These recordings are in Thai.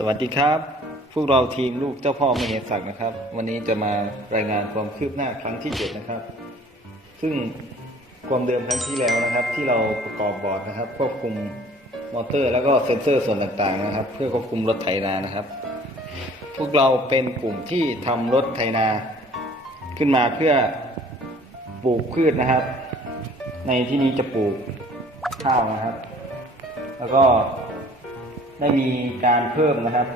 สวัสดีครับ พวกเราทีมลูกเจ้าพ่อมเหศักดิ์นะครับ วันนี้จะมารายงานความคืบหน้าครั้งที่เจ็ดนะครับ ซึ่งความเดิมครั้งที่แล้วนะครับ ที่เราประกอบบอร์ดนะครับ ควบคุมมอเตอร์ แล้วก็เซ็นเซอร์ส่วนต่างๆนะครับ เพื่อควบคุมรถไถนานะครับ พวกเราเป็นกลุ่มที่ทำรถไถนาขึ้นมาเพื่อปลูกพืชนะครับ ในที่นี้จะปลูกข้าวนะครับ แล้วก็ ได้มีการเพิ่มนะครับ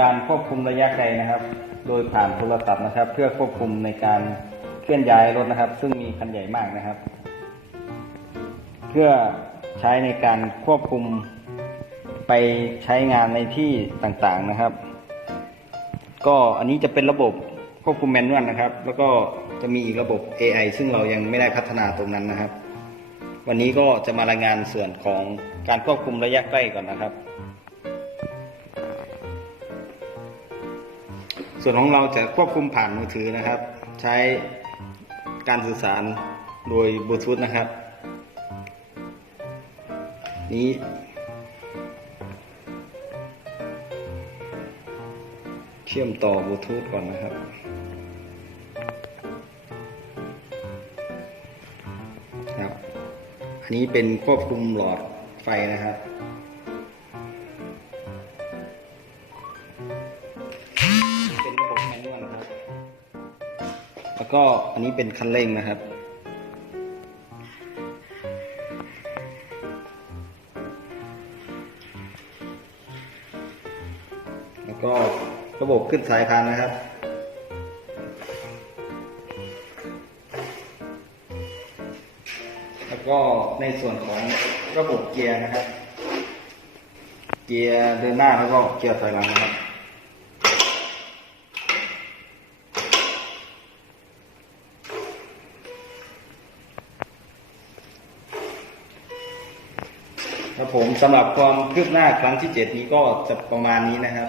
การควบคุมระยะไกลนะครับ โดยผ่านโทรศัพท์นะครับ เพื่อควบคุมในการเคลื่อนย้ายรถนะครับ ซึ่งมีคันใหญ่มากนะครับ เพื่อใช้ในการควบคุมไปใช้งานในที่ต่างๆนะครับ ก็อันนี้จะเป็นระบบควบคุมแมนนวลนะครับ แล้วก็จะมีอีกระบบ AI ซึ่งเรายังไม่ได้พัฒนาตรงนั้นนะครับ วันนี้ก็จะมารายงานส่วนของการควบคุมระยะใกล้ก่อนนะครับ ส่วนของเราจะควบคุมผ่านมือถือนะครับ ใช้การสื่อสารโดยบลูทูธนะครับ นี้เชื่อมต่อบลูทูธก่อนนะครับครับ อันนี้เป็นควบคุมหลอดไฟนะครับ เป็นระบบแมนนวลนะครับ แล้วก็อันนี้เป็นคันเร่งนะครับแล้วก็ระบบขึ้นสายพานนะครับ แล้วก็ในส่วนของระบบเกียร์นะครับ เกียร์เดินหน้าแล้วก็เกียร์ถอยหลังนะครับครับผมสำหรับความคืบหน้าครั้งที่เจ็ดนี้ก็จะประมาณนี้นะครับ